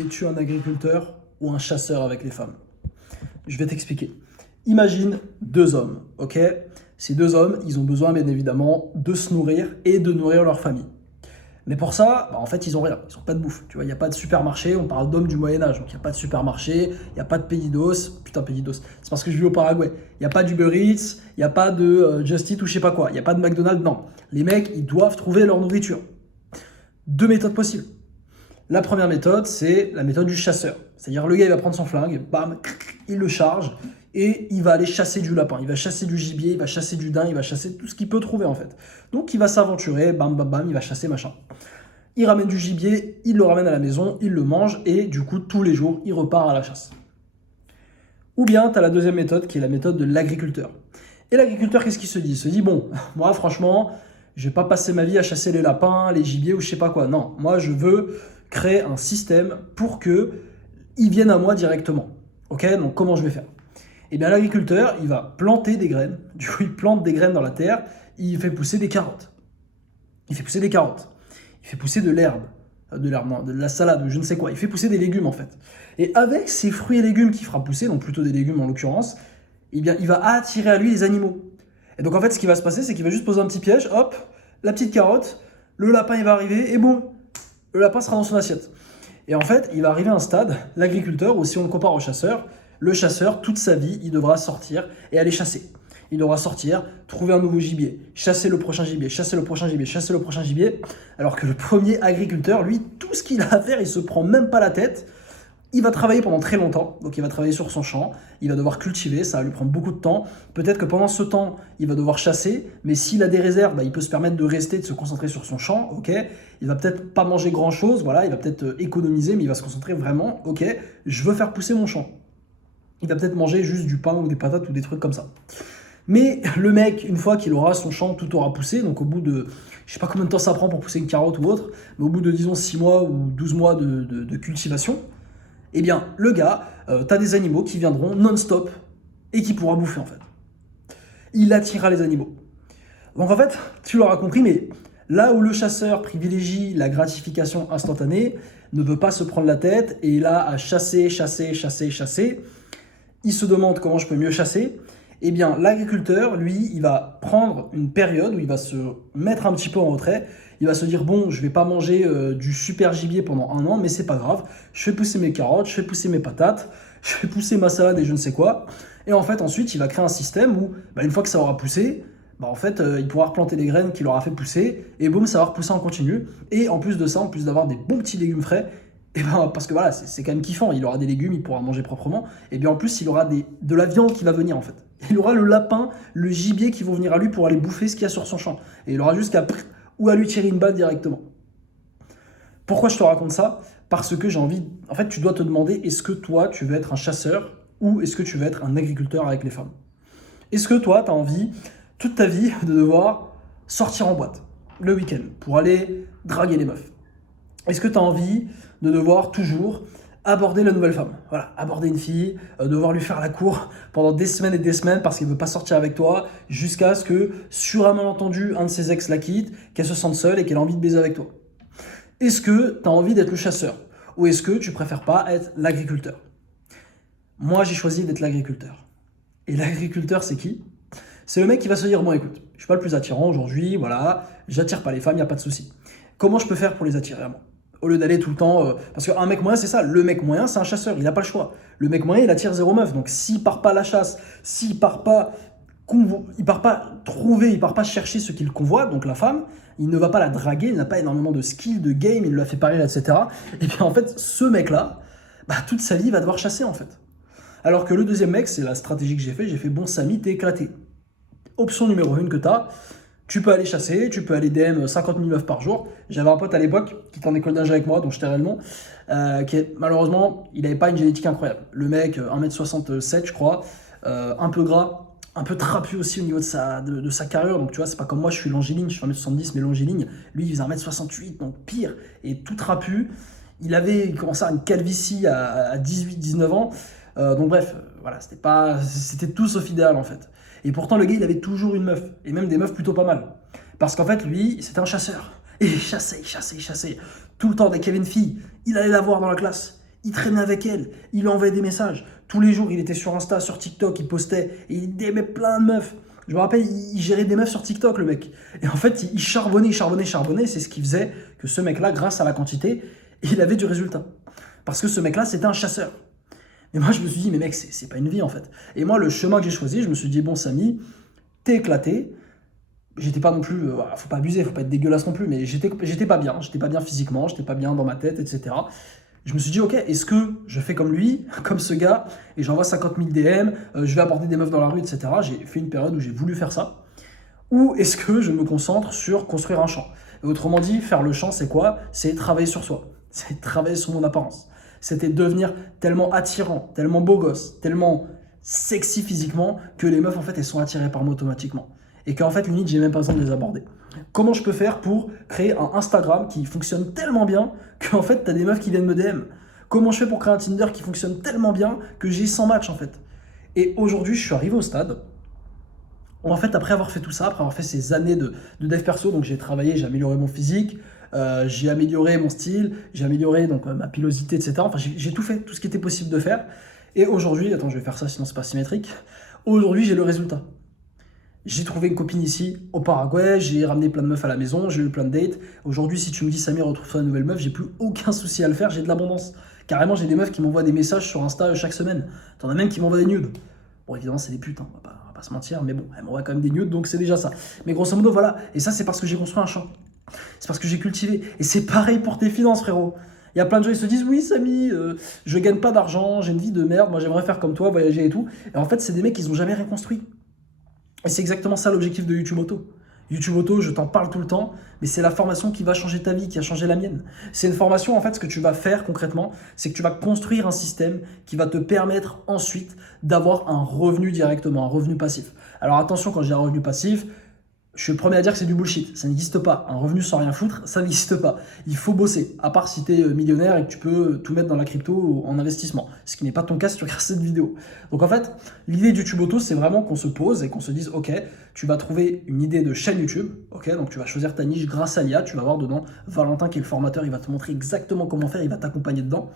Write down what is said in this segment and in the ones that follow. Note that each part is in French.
Es-tu un agriculteur ou un chasseur avec les femmes? Je vais t'expliquer. Imagine deux hommes, ok? Ces deux hommes, ils ont besoin bien évidemment de se nourrir et de nourrir leur famille. Mais pour ça, en fait, ils ont rien. Ils n'ont pas de bouffe. Tu vois, il n'y a pas de supermarché. On parle d'hommes du Moyen-Âge. Donc, il n'y a pas de supermarché. Il n'y a pas de Pédidos. Putain, Pédidos. C'est parce que je vis au Paraguay. Il n'y a pas d'Uber Eats. Il n'y a pas de Just Eat ou je sais pas quoi. Il n'y a pas de McDonald's. Non. Les mecs, ils doivent trouver leur nourriture. Deux méthodes possibles. La première méthode, c'est la méthode du chasseur. C'est-à-dire, le gars, il va prendre son flingue, bam, il le charge et il va aller chasser du lapin. Il va chasser du gibier, il va chasser du daim, il va chasser tout ce qu'il peut trouver en fait. Donc, il va s'aventurer, bam, bam, bam, il va chasser machin. Il ramène du gibier, il le ramène à la maison, il le mange et du coup, tous les jours, il repart à la chasse. Ou bien, tu as la deuxième méthode qui est la méthode de l'agriculteur. Et l'agriculteur, qu'est-ce qu'il se dit? Il se dit, bon, moi, franchement, je vais pas passer ma vie à chasser les lapins, les gibiers ou je sais pas quoi. Non, moi, je veux créer un système pour que ils viennent à moi directement. Ok, donc comment je vais faire? Eh bien, l'agriculteur, il va planter des graines. Du coup, il plante des graines dans la terre. Il fait pousser des carottes. Il fait pousser des carottes. Il fait pousser de l'herbe. Non, de la salade ou je ne sais quoi. Il fait pousser des légumes en fait. Et avec ces fruits et légumes qu'il fera pousser, donc plutôt des légumes en l'occurrence, eh bien, il va attirer à lui les animaux. Et donc en fait, ce qui va se passer, c'est qu'il va juste poser un petit piège. Hop, la petite carotte. Le lapin, il va arriver et boum, le lapin sera dans son assiette. Et en fait, il va arriver à un stade, l'agriculteur, ou si on le compare au chasseur, le chasseur, toute sa vie, il devra sortir et aller chasser. Il devra sortir, trouver un nouveau gibier, chasser le prochain gibier, chasser le prochain gibier, chasser le prochain gibier. Alors que le premier agriculteur, lui, tout ce qu'il a à faire, il se prend même pas la tête. Il va travailler pendant très longtemps, donc il va travailler sur son champ, il va devoir cultiver, ça va lui prendre beaucoup de temps. Peut-être que pendant ce temps, il va devoir chasser, mais s'il a des réserves, il peut se permettre de rester, de se concentrer sur son champ, ok. Il va peut-être pas manger grand-chose, voilà, il va peut-être économiser, mais il va se concentrer vraiment, ok, je veux faire pousser mon champ. Il va peut-être manger juste du pain ou des patates ou des trucs comme ça. Mais le mec, une fois qu'il aura son champ, tout aura poussé, donc au bout de, je sais pas combien de temps ça prend pour pousser une carotte ou autre, mais au bout de, disons, 6 mois ou 12 mois de cultivation, eh bien, le gars, t'as des animaux qui viendront non-stop et qui pourra bouffer en fait. Il attirera les animaux. Donc en fait, tu l'auras compris, mais là où le chasseur privilégie la gratification instantanée, ne veut pas se prendre la tête et est là à chasser, chasser, chasser, chasser, il se demande comment je peux mieux chasser. Eh bien, l'agriculteur, lui, il va prendre une période où il va se mettre un petit peu en retrait. Il va se dire, bon, je vais pas manger du super gibier pendant un an, mais c'est pas grave. Je fais pousser mes carottes, je fais pousser mes patates, je fais pousser ma salade et je ne sais quoi. Et en fait, ensuite, il va créer un système où, une fois que ça aura poussé, en fait, il pourra replanter des graines qu'il aura fait pousser, et boum, ça va repousser en continu. Et en plus de ça, en plus d'avoir des bons petits légumes frais, et parce que voilà, c'est quand même kiffant, il aura des légumes, il pourra manger proprement, et bien en plus, il aura de la viande qui va venir en fait. Il aura le lapin, le gibier qui vont venir à lui pour aller bouffer ce qu'il y a sur son champ. Et il aura juste qu'à ou à lui tirer une balle directement. Pourquoi je te raconte ça? Parce que j'ai envie. En fait, tu dois te demander, est-ce que toi, tu veux être un chasseur ou est-ce que tu veux être un agriculteur avec les femmes? Est-ce que toi, tu as envie, toute ta vie, de devoir sortir en boîte le week-end pour aller draguer les meufs? Est-ce que tu as envie de devoir toujours aborder la nouvelle femme? Voilà, aborder une fille, devoir lui faire la cour pendant des semaines et des semaines parce qu'elle ne veut pas sortir avec toi, jusqu'à ce que, sur un malentendu, un de ses ex la quitte, qu'elle se sente seule et qu'elle a envie de baiser avec toi. Est-ce que tu as envie d'être le chasseur? Ou est-ce que tu préfères pas être l'agriculteur? Moi, j'ai choisi d'être l'agriculteur. Et l'agriculteur, c'est qui? C'est le mec qui va se dire, bon écoute, je suis pas le plus attirant aujourd'hui, voilà, j'attire pas les femmes, il n'y a pas de souci. Comment je peux faire pour les attirer à moi? Au lieu d'aller tout le temps... parce qu'un mec moyen, c'est ça. Le mec moyen, c'est un chasseur. Il n'a pas le choix. Le mec moyen, il attire zéro meuf. Donc, s'il part pas à la chasse, s'il part pas trouver, il part pas chercher ce qu'il convoite, donc la femme, il ne va pas la draguer, il n'a pas énormément de skill, de game, il la fait parler, etc. Et bien, en fait, ce mec-là, toute sa vie, il va devoir chasser, en fait. Alors que le deuxième mec, c'est la stratégie que j'ai fait, bon, Samy, t'es éclaté. Option numéro 1 que t'as, tu peux aller chasser, tu peux aller DM 50 000 meufs par jour. J'avais un pote à l'époque qui était en école d'ingé avec moi, dont je tairai le nom, malheureusement, il n'avait pas une génétique incroyable. Le mec, 1m67, je crois, un peu gras, un peu trapu aussi au niveau de sa carrure. Donc tu vois, c'est pas comme moi, je suis longiligne, je fais 1m70, mais longiligne. Lui, il faisait 1m68, donc pire, et tout trapu. Il avait commencé à une calvitie à 18-19 ans. Donc bref, voilà, c'était tout sauf idéal en fait. Et pourtant, le gars, il avait toujours une meuf, et même des meufs plutôt pas mal. Parce qu'en fait, lui, c'était un chasseur. Et il chassait. Tout le temps, dès qu'il y avait une fille, il allait la voir dans la classe. Il traînait avec elle, il lui envoyait des messages. Tous les jours, il était sur Insta, sur TikTok, il postait, et il aimait plein de meufs. Je me rappelle, il gérait des meufs sur TikTok, le mec. Et en fait, il charbonnait, c'est ce qui faisait que ce mec-là, grâce à la quantité, il avait du résultat. Parce que ce mec-là, c'était un chasseur. Mais moi, je me suis dit, mais mec, c'est pas une vie, en fait. Et moi, le chemin que j'ai choisi, je me suis dit, bon, Samy, t'es éclaté. J'étais pas non plus, faut pas abuser, faut pas être dégueulasse non plus, mais j'étais pas bien physiquement, j'étais pas bien dans ma tête, etc. Je me suis dit, ok, est-ce que je fais comme lui, comme ce gars, et j'envoie 50 000 DM, je vais aborder des meufs dans la rue, etc. J'ai fait une période où j'ai voulu faire ça. Ou est-ce que je me concentre sur construire un champ? Et autrement dit, faire le champ, c'est quoi? C'est travailler sur soi, c'est travailler sur mon apparence. C'était devenir tellement attirant, tellement beau gosse, tellement sexy physiquement, que les meufs, en fait, elles sont attirées par moi automatiquement. Et qu'en fait, limite, j'ai même pas besoin de les aborder. Comment je peux faire pour créer un Instagram qui fonctionne tellement bien qu'en fait, t'as des meufs qui viennent me DM? Comment je fais pour créer un Tinder qui fonctionne tellement bien que j'ai 100 matchs, en fait? Et aujourd'hui, je suis arrivé au stade où, en fait, après avoir fait tout ça, après avoir fait ces années de dev perso, donc j'ai travaillé, j'ai amélioré mon physique, j'ai amélioré mon style, j'ai amélioré donc, ma pilosité, etc. Enfin, j'ai tout fait, tout ce qui était possible de faire. Et aujourd'hui, attends, je vais faire ça, sinon c'est pas symétrique. Aujourd'hui, j'ai le résultat. J'ai trouvé une copine ici au Paraguay, j'ai ramené plein de meufs à la maison, j'ai eu plein de dates. Aujourd'hui, si tu me dis Samir, retrouve-toi une nouvelle meuf, j'ai plus aucun souci à le faire, j'ai de l'abondance. Carrément, j'ai des meufs qui m'envoient des messages sur Insta chaque semaine. T'en as même qui m'envoient des nudes. Bon, évidemment, c'est des putes, hein, on va pas se mentir, mais bon, elles m'envoient quand même des nudes, donc c'est déjà ça. Mais grosso modo, voilà. Et ça, c'est parce que j'ai construit un champ. C'est parce que j'ai cultivé. Et c'est pareil pour tes finances, frérot. Il y a plein de gens qui se disent, oui, Samy, je gagne pas d'argent, j'ai une vie de merde, moi j'aimerais faire comme toi, voyager et tout. Et en fait, c'est des mecs qui n'ont jamais rien construit. Et c'est exactement ça l'objectif de YouTube Auto. YouTube Auto, je t'en parle tout le temps, mais c'est la formation qui va changer ta vie, qui a changé la mienne. C'est une formation, en fait, ce que tu vas faire concrètement, c'est que tu vas construire un système qui va te permettre ensuite d'avoir un revenu directement, un revenu passif. Alors attention, quand je dis un revenu passif, je suis le premier à dire que c'est du bullshit. Ça n'existe pas. Un revenu sans rien foutre, ça n'existe pas. Il faut bosser. À part si tu es millionnaire et que tu peux tout mettre dans la crypto ou en investissement. Ce qui n'est pas ton cas si tu regardes cette vidéo. Donc en fait, l'idée du YouTube Auto, c'est vraiment qu'on se pose et qu'on se dise, ok, tu vas trouver une idée de chaîne YouTube. Ok, donc tu vas choisir ta niche grâce à l'IA. Tu vas voir dedans Valentin qui est le formateur, il va te montrer exactement comment faire, il va t'accompagner dedans.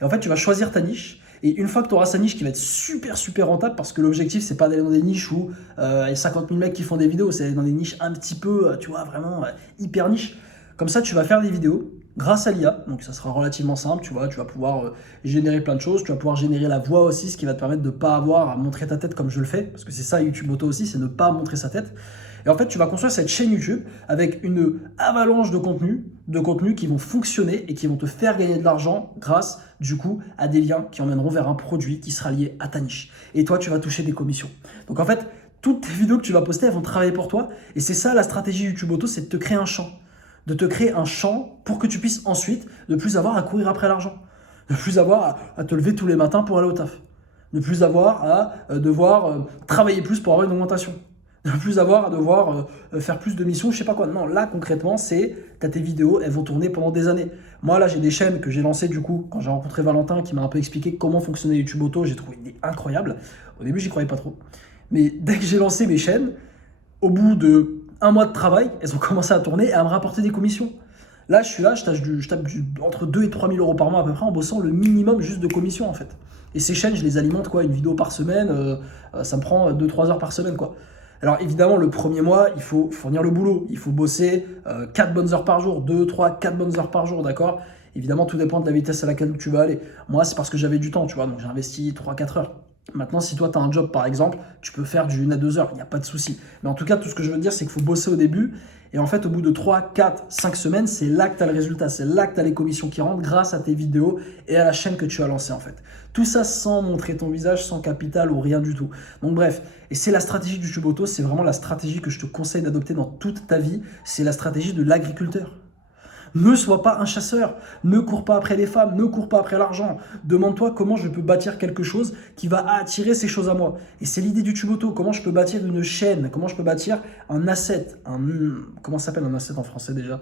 Et en fait, tu vas choisir ta niche. Et une fois que tu auras sa niche qui va être super super rentable, parce que l'objectif, c'est pas d'aller dans des niches où il y a 50 000 mecs qui font des vidéos, c'est d'aller dans des niches un petit peu, tu vois, vraiment hyper niche. Comme ça, tu vas faire des vidéos grâce à l'IA. Donc, ça sera relativement simple, tu vois. Tu vas pouvoir générer plein de choses. Tu vas pouvoir générer la voix aussi, ce qui va te permettre de ne pas avoir à montrer ta tête comme je le fais. Parce que c'est ça, YouTube Auto aussi, c'est ne pas montrer sa tête. Et en fait, tu vas construire cette chaîne YouTube avec une avalanche de contenus qui vont fonctionner et qui vont te faire gagner de l'argent grâce, du coup, à des liens qui emmèneront vers un produit qui sera lié à ta niche. Et toi, tu vas toucher des commissions. Donc en fait, toutes tes vidéos que tu vas poster, elles vont travailler pour toi. Et c'est ça la stratégie YouTube Auto, c'est de te créer un champ. De te créer un champ pour que tu puisses ensuite ne plus avoir à courir après l'argent. Ne plus avoir à te lever tous les matins pour aller au taf. Ne plus avoir à devoir travailler plus pour avoir une augmentation. Ne plus avoir à devoir faire plus de missions, je sais pas quoi. Non, là concrètement, c'est t'as tes vidéos, elles vont tourner pendant des années. Moi là, j'ai des chaînes que j'ai lancées du coup quand j'ai rencontré Valentin qui m'a un peu expliqué comment fonctionnait YouTube Auto. J'ai trouvé une idée incroyable. Au début, j'y croyais pas trop. Mais dès que j'ai lancé mes chaînes, au bout de un mois de travail, elles ont commencé à tourner et à me rapporter des commissions. Là, je suis là, je tape entre 2 et 3 000 euros par mois à peu près en bossant le minimum juste de commissions en fait. Et ces chaînes, je les alimente quoi, une vidéo par semaine, ça me prend 2-3 heures par semaine quoi. Alors évidemment, le premier mois, il faut fournir le boulot, il faut bosser 4 bonnes heures par jour, 2, 3, 4 bonnes heures par jour, d'accord? Évidemment, tout dépend de la vitesse à laquelle tu vas aller. Moi, c'est parce que j'avais du temps, tu vois, donc j'ai investi 3-4 heures. Maintenant, si toi, tu as un job, par exemple, tu peux faire du 1 à 2 heures, il n'y a pas de souci. Mais en tout cas, tout ce que je veux dire, c'est qu'il faut bosser au début. Et en fait, au bout de 3, 4, 5 semaines, c'est là que tu as le résultat. C'est là que tu as les commissions qui rentrent grâce à tes vidéos et à la chaîne que tu as lancée, en fait. Tout ça sans montrer ton visage, sans capital ou rien du tout. Donc bref, et c'est la stratégie du YouTube Auto, c'est vraiment la stratégie que je te conseille d'adopter dans toute ta vie. C'est la stratégie de l'agriculteur. Ne sois pas un chasseur, ne cours pas après les femmes, ne cours pas après l'argent. Demande-toi comment je peux bâtir quelque chose qui va attirer ces choses à moi. Et c'est l'idée du YouTube Auto, comment je peux bâtir une chaîne, comment je peux bâtir un asset. Comment ça s'appelle un asset en français déjà?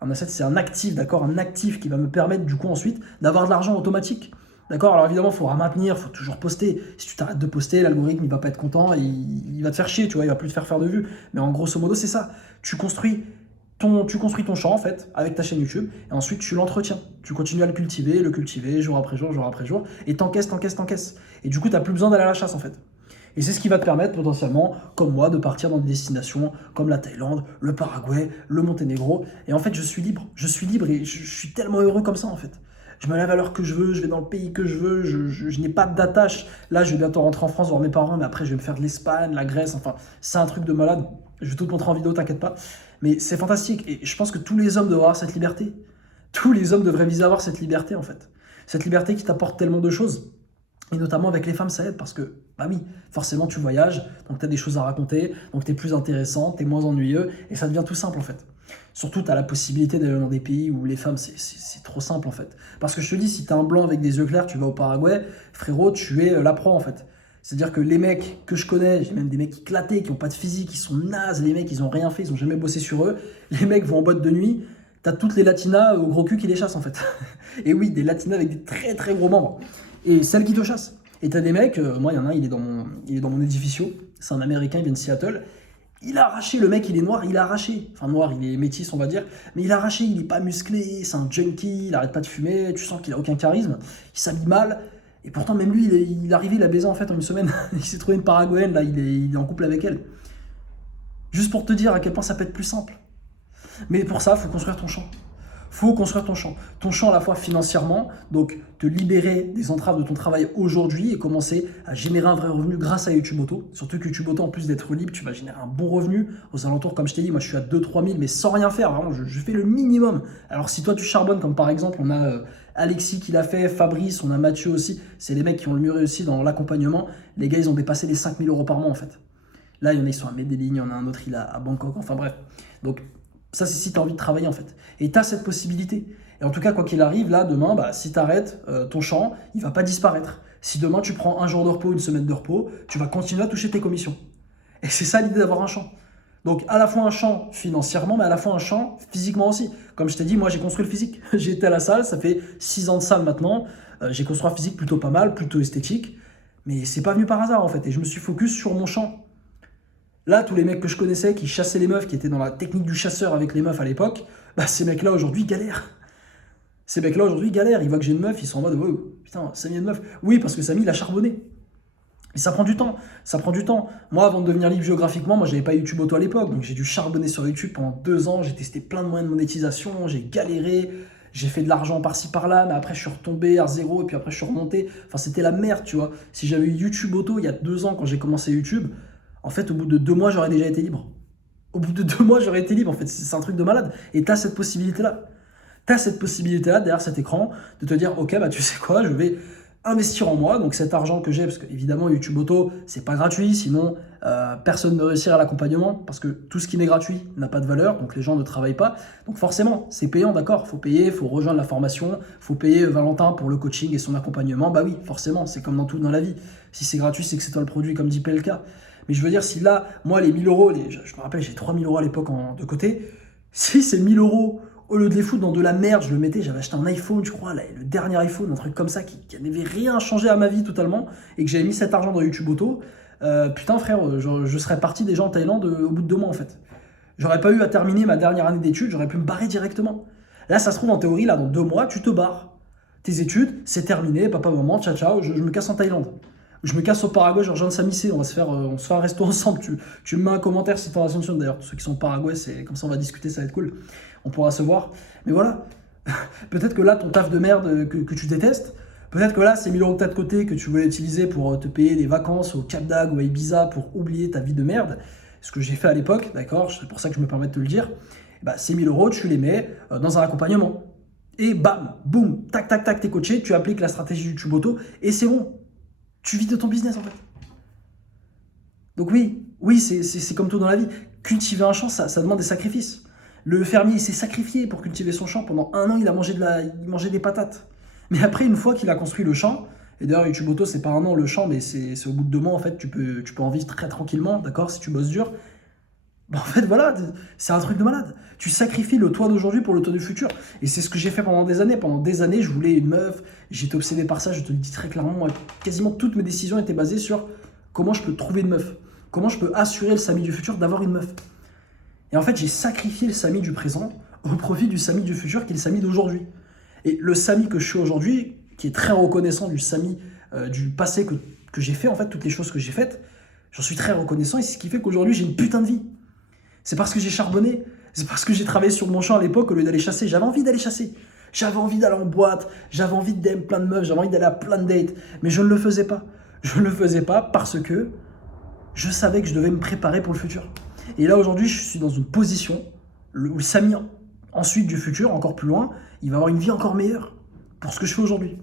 Un asset, c'est un actif, d'accord? Un actif qui va me permettre du coup ensuite d'avoir de l'argent automatique. D'accord? Alors évidemment, il faudra maintenir, il faut toujours poster. Si tu t'arrêtes de poster, l'algorithme il va pas être content, il va te faire chier, tu vois, il va plus te faire de vues. Mais en grosso modo, c'est ça. Tu construis tu construis ton champ en fait avec ta chaîne YouTube et ensuite tu l'entretiens. Tu continues à le cultiver jour après jour et t'encaisses. Et du coup, tu n'as plus besoin d'aller à la chasse en fait. Et c'est ce qui va te permettre potentiellement, comme moi, de partir dans des destinations comme la Thaïlande, le Paraguay, le Monténégro. Et en fait, je suis libre. Je suis libre et je suis tellement heureux comme ça en fait. Je me lève à l'heure que je veux, je vais dans le pays que je veux, je n'ai pas d'attache. Là, je vais bientôt rentrer en France voir mes parents, mais après, je vais me faire de l'Espagne, la Grèce, enfin, c'est un truc de malade. Je vais tout te montrer en vidéo, t'inquiète pas. Mais c'est fantastique et je pense que tous les hommes devraient avoir cette liberté. Tous les hommes devraient viser à avoir cette liberté en fait. Cette liberté qui t'apporte tellement de choses. Et notamment avec les femmes, ça aide parce que, bah oui, forcément tu voyages, donc tu as des choses à raconter, donc tu es plus intéressant, tu es moins ennuyeux, et ça devient tout simple en fait. Surtout, tu as la possibilité d'aller dans des pays où les femmes, c'est trop simple en fait. Parce que je te dis, si tu es un blanc avec des yeux clairs, tu vas au Paraguay, frérot, tu es la proie en fait. C'est-à-dire que les mecs que je connais, j'ai même des mecs éclatés, qui n'ont pas de physique, qui sont nazes, les mecs, ils n'ont rien fait, ils n'ont jamais bossé sur eux. Les mecs vont en boîte de nuit, t'as toutes les latinas au gros cul qui les chassent en fait. Et oui, des latinas avec des très très gros membres. Et celles qui te chassent. Et t'as des mecs, moi il y en a un, il est dans mon édificio, c'est un américain, il vient de Seattle. Il a arraché, le mec il est noir, il a arraché. Enfin noir, il est métis on va dire, mais il a arraché, il est pas musclé, c'est un junkie, il arrête pas de fumer, tu sens qu'il a aucun charisme, il s'habille mal. Et pourtant même lui, il est arrivé, il a baisé en fait en une semaine, il s'est trouvé une Paraguayenne, là il est en couple avec elle. Juste pour te dire à quel point ça peut être plus simple. Mais pour ça, il faut construire ton champ. Faut construire ton champ. Ton champ à la fois financièrement, donc te libérer des entraves de ton travail aujourd'hui et commencer à générer un vrai revenu grâce à YouTube Auto. Surtout que YouTube Auto, en plus d'être libre, tu vas générer un bon revenu. Aux alentours, comme je t'ai dit, moi je suis à 2-3 000, mais sans rien faire, vraiment, je fais le minimum. Alors si toi tu charbonnes, comme par exemple, on a Alexis qui l'a fait, Fabrice, on a Mathieu aussi, c'est les mecs qui ont le mieux réussi dans l'accompagnement. Les gars, ils ont dépassé les 5 000 € par mois en fait. Là, il y en a, ils sont à Medellin, il y en a un autre, il est à Bangkok, enfin bref. Donc, ça, c'est si tu as envie de travailler, en fait. Et tu as cette possibilité. Et en tout cas, quoi qu'il arrive, là, demain, bah, si tu arrêtes ton champ, il va pas disparaître. Si demain, tu prends un jour de repos, une semaine de repos, tu vas continuer à toucher tes commissions. Et c'est ça l'idée d'avoir un champ. Donc, à la fois un champ financièrement, mais à la fois un champ physiquement aussi. Comme je t'ai dit, moi, j'ai construit le physique. J'ai été à la salle, ça fait 6 ans de salle maintenant. J'ai construit un physique plutôt pas mal, plutôt esthétique. Mais c'est pas venu par hasard, en fait. Et je me suis focus sur mon champ. Là, tous les mecs que je connaissais qui chassaient les meufs, qui étaient dans la technique du chasseur avec les meufs à l'époque, bah ces mecs-là aujourd'hui galèrent. Ces mecs-là aujourd'hui galèrent. Ils voient que j'ai une meuf, ils sont en mode oh, putain, Samy a une meuf. Oui, parce que Samy, il a charbonné. Et ça prend du temps. Ça prend du temps. Moi, avant de devenir libre géographiquement, moi, j'avais pas YouTube Auto à l'époque. Donc, j'ai dû charbonner sur YouTube pendant 2 ans. J'ai testé plein de moyens de monétisation. J'ai galéré. J'ai fait de l'argent par-ci par-là. Mais après, je suis retombé à zéro. Et puis après, je suis remonté. Enfin, c'était la merde, tu vois. Si j'avais eu YouTube Auto il y a 2 ans, quand j'ai commencé YouTube, en fait, au bout de 2 mois, j'aurais déjà été libre. Au bout de 2 mois, j'aurais été libre. En fait, c'est un truc de malade. Et tu as cette possibilité-là. Tu as cette possibilité-là, derrière cet écran, de te dire, ok, bah tu sais quoi, je vais investir en moi. Donc cet argent que j'ai, parce que évidemment, YouTube Auto, c'est pas gratuit. Sinon, personne ne réussira à l'accompagnement. Parce que tout ce qui n'est gratuit n'a pas de valeur. Donc les gens ne travaillent pas. Donc forcément, c'est payant, d'accord. Faut payer, il faut rejoindre la formation. Faut payer Valentin pour le coaching et son accompagnement. Bah oui, forcément, c'est comme dans tout dans la vie. Si c'est gratuit, c'est que c'est toi le produit, comme dit PLK. Mais je veux dire, si là, moi, les 1 000 €, je me rappelle, j'ai 3 000 € à l'époque de côté. Si ces 1 000 €, au lieu de les foutre dans de la merde, je le mettais, j'avais acheté un iPhone, je crois, là, le dernier iPhone, un truc comme ça, qui n'avait rien changé à ma vie totalement, et que j'avais mis cet argent dans YouTube Auto, putain, frère, je serais parti déjà en Thaïlande au bout de 2 mois, en fait. J'aurais pas eu à terminer ma dernière année d'études, j'aurais pu me barrer directement. Là, ça se trouve, en théorie, là, dans 2 mois, tu te barres. Tes études, c'est terminé, papa, maman, ciao, ciao, je me casse en Thaïlande. Je me casse au Paraguay, je rejoins Samy C, on se fait un resto ensemble. Tu me mets un commentaire si tu as l'ascension d'ailleurs. Ceux qui sont au Paraguay, c'est comme ça on va discuter, ça va être cool. On pourra se voir. Mais voilà, peut-être que là, ton taf de merde que tu détestes, peut-être que là, ces 1 000 € que tu as de côté, que tu voulais utiliser pour te payer des vacances au Cap d'Agde ou à Ibiza pour oublier ta vie de merde, ce que j'ai fait à l'époque, d'accord, c'est pour ça que je me permets de te le dire, bah, ces 1 000 €, tu les mets dans un accompagnement. Et bam, boum, tac, tac, tac, t'es coaché, tu appliques la stratégie du YouTube Auto et c'est bon. Tu vis de ton business en fait. Donc oui, c'est comme tout dans la vie. Cultiver un champ, ça demande des sacrifices. Le fermier s'est sacrifié pour cultiver son champ. Pendant 1 an, il mangeait des patates. Mais après, une fois qu'il a construit le champ, et d'ailleurs YouTube Auto, c'est pas 1 an le champ, mais c'est au bout de 2 mois en fait, tu peux en vivre très tranquillement, d'accord, si tu bosses dur. Bah, en fait, voilà, c'est un truc de malade. Tu sacrifies le toi d'aujourd'hui pour le toi du futur. Et c'est ce que j'ai fait pendant des années. Pendant des années, je voulais une meuf. J'étais obsédé par ça, je te le dis très clairement. Quasiment toutes mes décisions étaient basées sur comment je peux trouver une meuf. Comment je peux assurer le Samy du futur d'avoir une meuf. Et en fait, j'ai sacrifié le Samy du présent au profit du Samy du futur, qui est le Samy d'aujourd'hui. Et le Samy que je suis aujourd'hui, qui est très reconnaissant du Samy du passé que j'ai fait, en fait, toutes les choses que j'ai faites, j'en suis très reconnaissant et c'est ce qui fait qu'aujourd'hui, j'ai une putain de vie. C'est parce que j'ai charbonné, c'est parce que j'ai travaillé sur mon champ à l'époque au lieu d'aller chasser. J'avais envie d'aller chasser, j'avais envie d'aller en boîte, j'avais envie d'aimer plein de meufs, j'avais envie d'aller à plein de dates, mais je ne le faisais pas. Je ne le faisais pas parce que je savais que je devais me préparer pour le futur. Et là, aujourd'hui, je suis dans une position où le Samy, ensuite du futur, encore plus loin, il va avoir une vie encore meilleure pour ce que je fais aujourd'hui.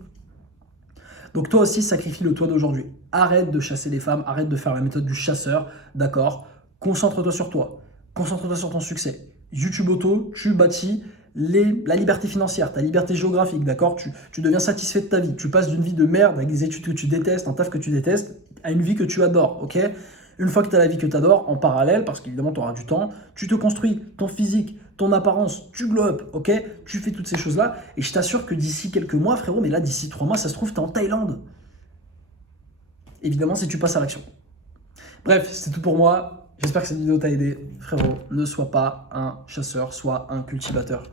Donc toi aussi, sacrifie le toi d'aujourd'hui. Arrête de chasser les femmes, arrête de faire la méthode du chasseur, d'accord? Concentre-toi sur toi, concentre-toi sur ton succès. YouTube Auto, tu bâtis la liberté financière, ta liberté géographique, d'accord? Tu deviens satisfait de ta vie. Tu passes d'une vie de merde avec des études que tu détestes, un taf que tu détestes, à une vie que tu adores, ok? Une fois que tu as la vie que tu adores, en parallèle, parce qu'évidemment tu auras du temps, tu te construis ton physique, ton apparence, tu glow up, ok? Tu fais toutes ces choses-là, et je t'assure que d'ici quelques mois, frérot, mais là d'ici 3 mois, ça se trouve, tu es en Thaïlande. Évidemment, si tu passes à l'action. Bref, c'est tout pour moi. J'espère que cette vidéo t'a aidé. Frérot, ne sois pas un chasseur, sois un cultivateur.